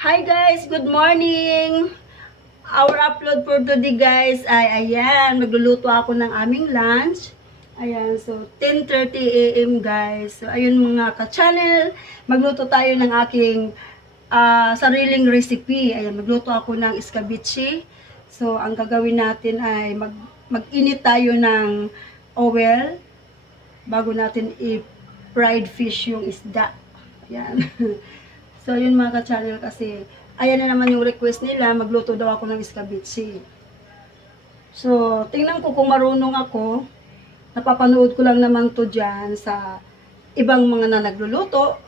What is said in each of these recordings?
Hi guys, good morning! Our upload for today guys ay ayan, magluluto ako ng aming lunch. Ayan, so 10.30 a.m. guys. So ayun mga ka-channel, magluto tayo ng aking ah, sariling recipe. Ayan, magluto ako ng escabeche. So ang gagawin natin ay mag mag-init tayo ng oil bago natin i-fried fish yung isda. Ayan. So, yun mga ka-channel kasi, ayan na naman yung request nila, magluto daw ako ng escabeche. So, tingnan ko kung marunong ako. Napapanood ko lang naman to dyan sa ibang mga na nagluluto.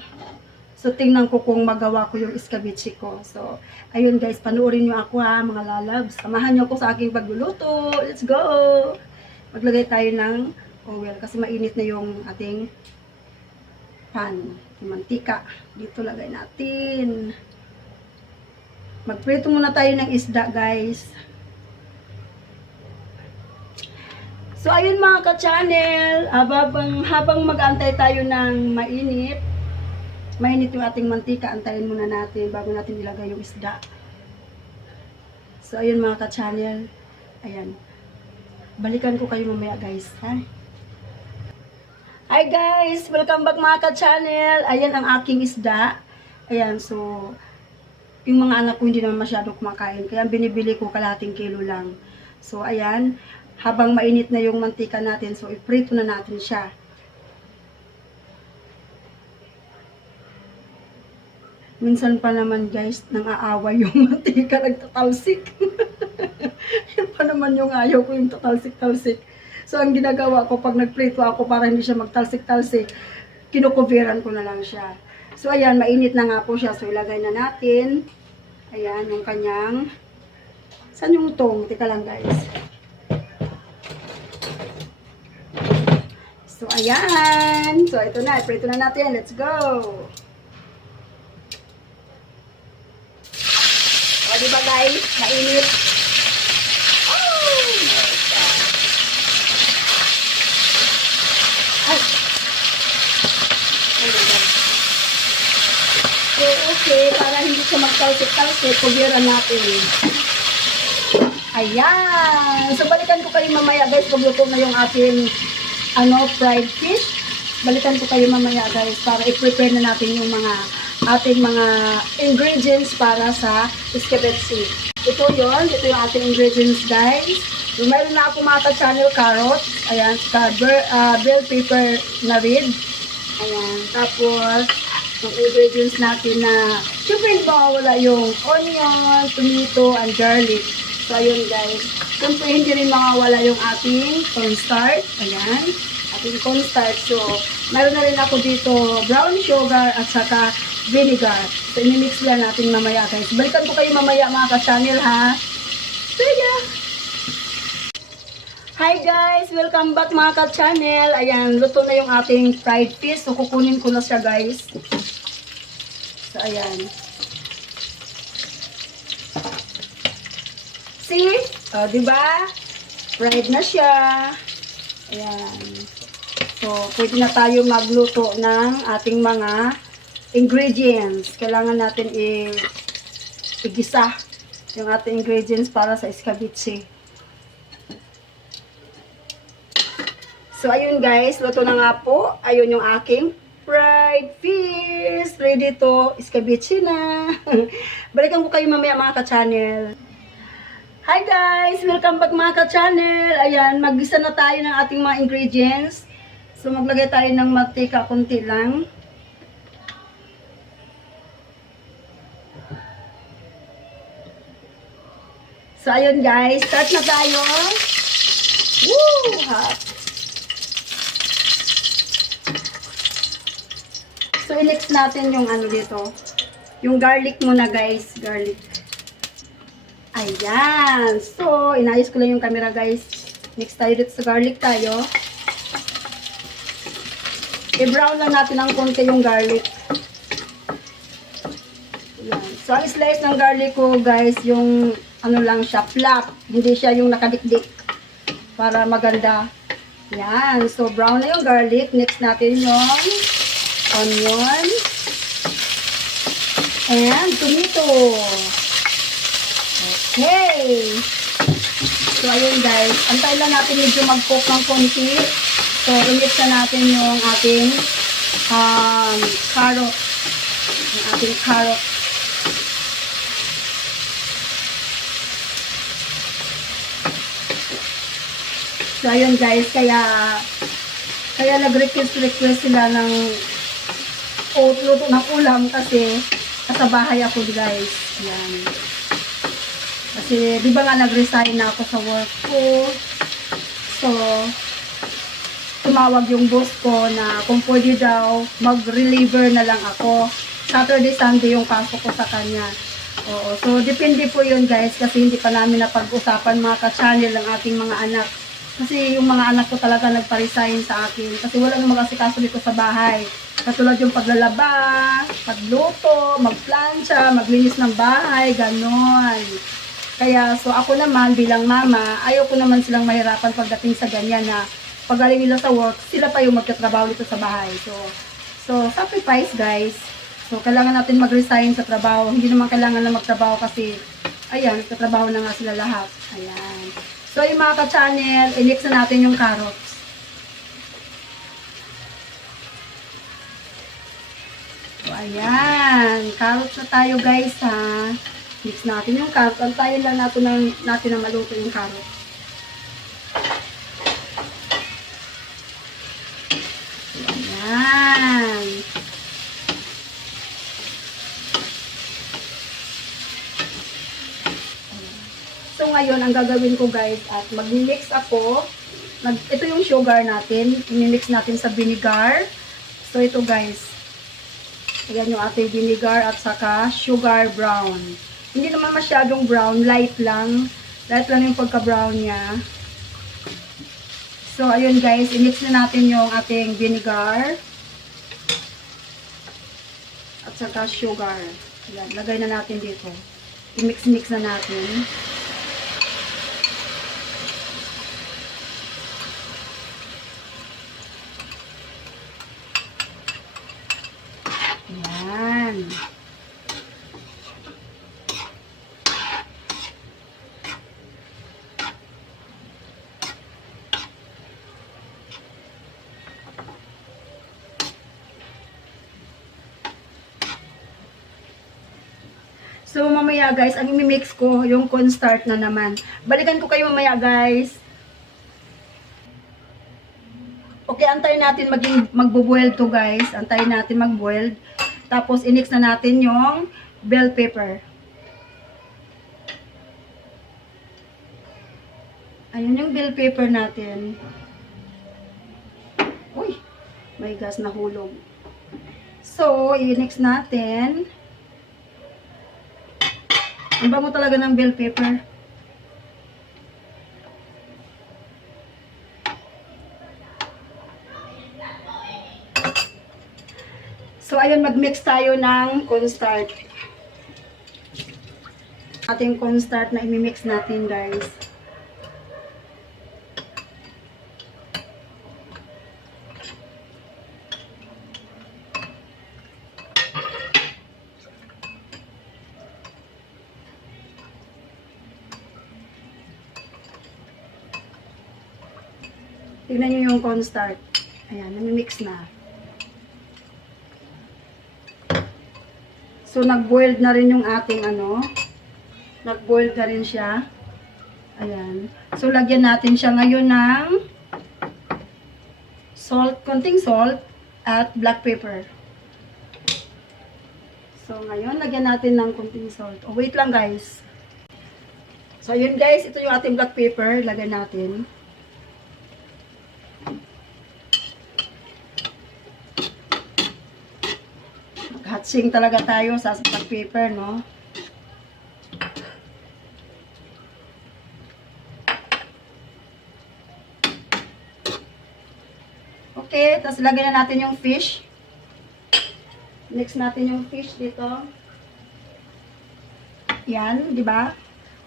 So, tingnan ko kung magawa ko yung escabeche ko. So, ayun guys, panoorin nyo ako ha, mga lalabs. Samahan nyo ako sa aking pagluluto. Let's go! Maglagay tayo ng oil kasi mainit na yung ating pan, mantika. Dito lagay natin. Magprito muna tayo ng isda, guys. So, ayun mga ka-channel, habang, habang mag-antay tayo ng mainit, mainit yung ating mantika, antayin muna natin bago natin ilagay yung isda. So, ayun mga ka-channel, ayan. Balikan ko kayo mamaya, guys, ha? Hi guys! Welcome back mga ka-channel. Ayan ang aking isda. Ayan, so, yung mga anak ko hindi naman masyado kumakain. Kaya binibili ko kalating kilo lang. So, ayan. Habang mainit na yung mantika natin, so, iprito na natin siya. Minsan pa naman guys, nang aaway yung mantika, nagtatalsik. Yun pa naman yung ayaw ko yung tatalsik-talsik. So, ang ginagawa ko, pag nagprito ako para hindi siya magtalsik-talsik, kinukuveran ko na lang siya. So, ayan, mainit na nga po siya. So, ilagay na natin. Ayan, yung kanyang... Saan yung tong? Teka lang, guys. So, ayan. So, ito na. Prito na natin. Let's go. O, diba, guys? Mainit. Oh! my God. Ay. Oh my God. So, okay, para magtalsik-talsik, kubiran natin. Ayan! So, balikan ko kayo mamaya, guys, pag luto na yung ating, ano, fried fish. Balikan ko kayo mamaya, guys, para i-prepare na natin yung mga ating mga ingredients para sa escabeche. Ito yon ito yung ating ingredients, guys. Meron na ako mga channel carrots. Ayan, saka uh, bell pepper na red. Ayan, tapos, yung ingredients natin na, syempre hindi mawawala yung onion, tomato, and garlic. So, ayun guys. Syempre, hindi rin mawawala yung ating cornstarch. Ayan, ating cornstarch. So, meron na rin ako dito brown sugar at saka vinegar. So, inimix lang natin mamaya guys. Balikan ko kayo mamaya mga ka-channel ha. So, yeah. Hi guys! Welcome back mga ka-channel. Ayan, luto na yung ating fried fish. So, kukunin ko na siya guys. So, ayan. See? O, di ba? Fried na siya. Ayan. So, pwede na tayo magluto ng ating mga ingredients. Kailangan natin i igisa yung ating ingredients para sa escabeche. So, ayun guys, luto na nga po. Ayun yung aking fried fish. Ready to escabeche na. Balikan ko kayo mamaya mga ka-channel. Hi guys! Welcome back mga ka-channel. Ayan, mag-isa na tayo ng ating mga ingredients. So, maglagay tayo ng mantika konti lang. So, ayun guys, start na tayo. Woo! Hot. So, i-mix natin yung ano dito. Yung garlic muna guys. Garlic. Ayan. So, inayos ko lang yung camera guys. Mix tayo dito sa garlic tayo. I-brown lang natin ng konti yung garlic. Ayan. So, ang slice ng garlic ko guys, yung ano lang siya, flat. Hindi siya yung nakadikdik. Para maganda. Yan. So, brown na yung garlic. Next natin yung onion. And tomato. Okay. So, ayun guys. Antay lang natin medyo mag-cook ng konti. So, i-mix na natin yung ating um, carrot. Yung ating carrot. So, ayun guys. Kaya, kaya nag-request-request sila ng o luto ng ulam kasi nasa bahay ako guys. Yan. Kasi di ba nga nag-resign na ako sa work ko. So, tumawag yung boss ko na kung pwede daw mag-reliever na lang ako. Saturday, Sunday yung pasok ko sa kanya. Oo, so depende po yun guys kasi hindi pa namin napag-usapan mga ka-channel ng ating mga anak. Kasi yung mga anak ko talaga nagpa-resign sa akin kasi wala nang mag-asikaso dito sa bahay. Katulad yung paglalaba, pagluto, magplansya, maglinis ng bahay, ganon. Kaya so ako naman bilang mama, ayaw ko naman silang mahirapan pagdating sa ganyan na pagaling nila sa work, sila pa yung magtatrabaho dito sa bahay. So, so sacrifice guys. So, kailangan natin mag-resign sa trabaho. Hindi naman kailangan na magtrabaho kasi, ayan, nagtatrabaho na nga sila lahat. Ayan. So, yung mga ka-channel, i-mix na natin yung carrots. So, ayan. Carrots na tayo guys ha. Mix natin yung carrots. Antayin lang natin, na, natin na maluto yung carrots. Ayan. So ngayon, ang gagawin ko guys, at mag-mix ako. Nag, ito yung sugar natin. I-mix natin sa vinegar. So ito guys. Ayan yung ating vinegar at saka sugar brown. Hindi naman masyadong brown, light lang. Light lang yung pagka-brown niya. So ayun guys, i-mix na natin yung ating vinegar. At saka sugar. Ayan, lagay na natin dito. I-mix-mix na natin. Yan. So, mamaya guys, ang mix ko, yung cornstarch na naman. Balikan ko kayo mamaya guys. Okay, antayin natin maging magbo-boil to guys. Antayin natin mag-boil. Tapos, inix na natin yung bell pepper. Ayun yung bell pepper natin. Uy, may gas na hulog. So, i-mix natin. Ang bango talaga ng bell pepper. So, ayun, mag-mix tayo ng cornstarch. Ating cornstarch na imimix natin, guys. Tignan nyo yung cornstarch. Ayan, namimix na. So, nag-boiled na rin yung ating ano. Nag-boiled na rin siya. Ayan. So, lagyan natin siya ngayon ng salt, konting salt at black pepper. So, ngayon, lagyan natin ng konting salt. Oh, wait lang guys. So, yun guys, ito yung ating black pepper. Lagyan natin. Hatsing talaga tayo sa black pepper, no? Okay, tapos lagyan na natin yung fish. Next natin yung fish dito. Yan, di ba?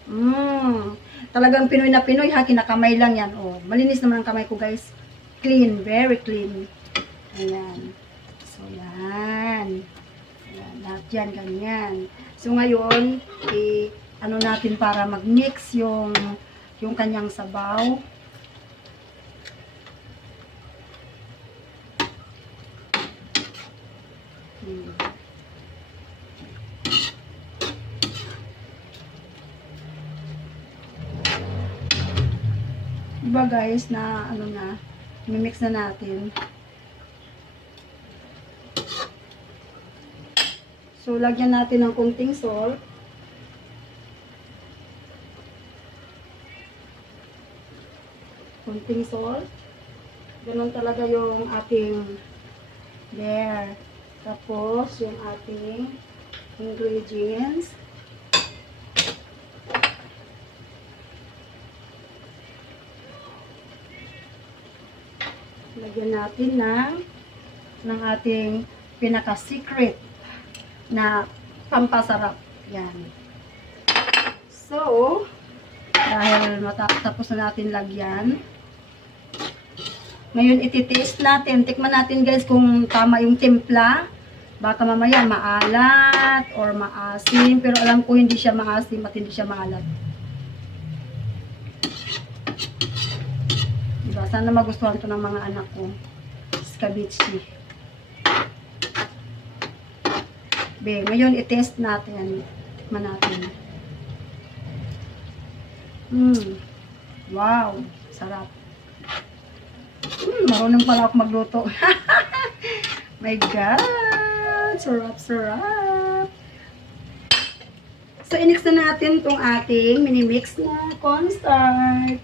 Mmm. Talagang Pinoy na Pinoy ha, kinakamay lang yan. Oh, malinis naman ang kamay ko, guys. Clean, very clean. Ayan. So, yan. Ayan, lahat Yan, ganyan. So ngayon, i ano natin para mag-mix yung yung kanyang sabaw. Hmm. Diba guys, na ano na, mimix na natin. So, lagyan natin ng kunting salt. Kunting salt. Ganun talaga yung ating there. Tapos, yung ating ingredients. Lagyan natin ng ng ating pinaka-secret na pampasarap. Yan. So, dahil matapos na natin lagyan, ngayon ititaste natin. Tikman natin guys kung tama yung timpla. Baka mamaya maalat or maasim. Pero alam ko hindi siya maasim at hindi siya maalat. Diba? Sana magustuhan to ng mga anak ko. Scabici. Be, ngayon i-test natin. Tikman natin. Mm. Wow, sarap. Mm, marunong pala ako magluto. My God, sarap, sarap. So, inix na natin tong ating mini-mix na cornstarch.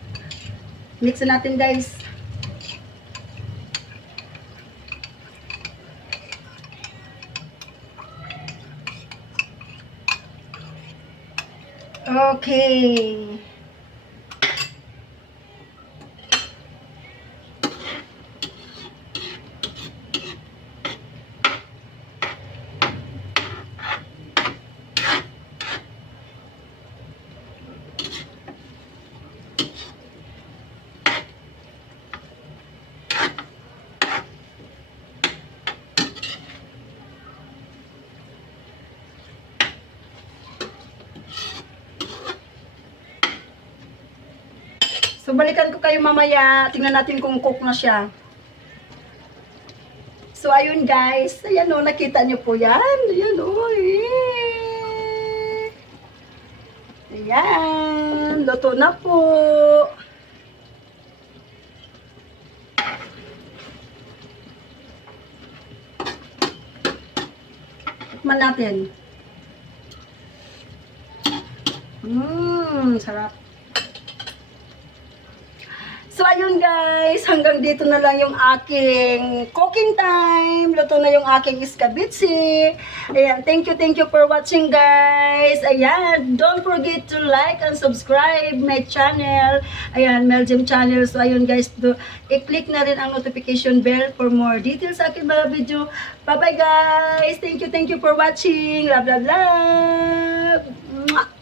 Mix na natin, guys. Okay. So, balikan ko kayo mamaya. Tingnan natin kung cook na siya. So, ayun guys. Ayan o, nakita niyo po yan. Ayan o. Eh. Ayan. Luto na po. Tikman natin. Mmm, sarap. So, ayun guys, hanggang dito na lang yung aking cooking time. Luto na yung aking iskabitsi. Ayan, thank you, thank you for watching guys. Ayan, don't forget to like and subscribe my channel. Ayan, Melgem channel. So, ayun guys, i-click na rin ang notification bell for more details sa aking mga video. Bye-bye guys. Thank you, thank you for watching. Love, love, love. Mwah!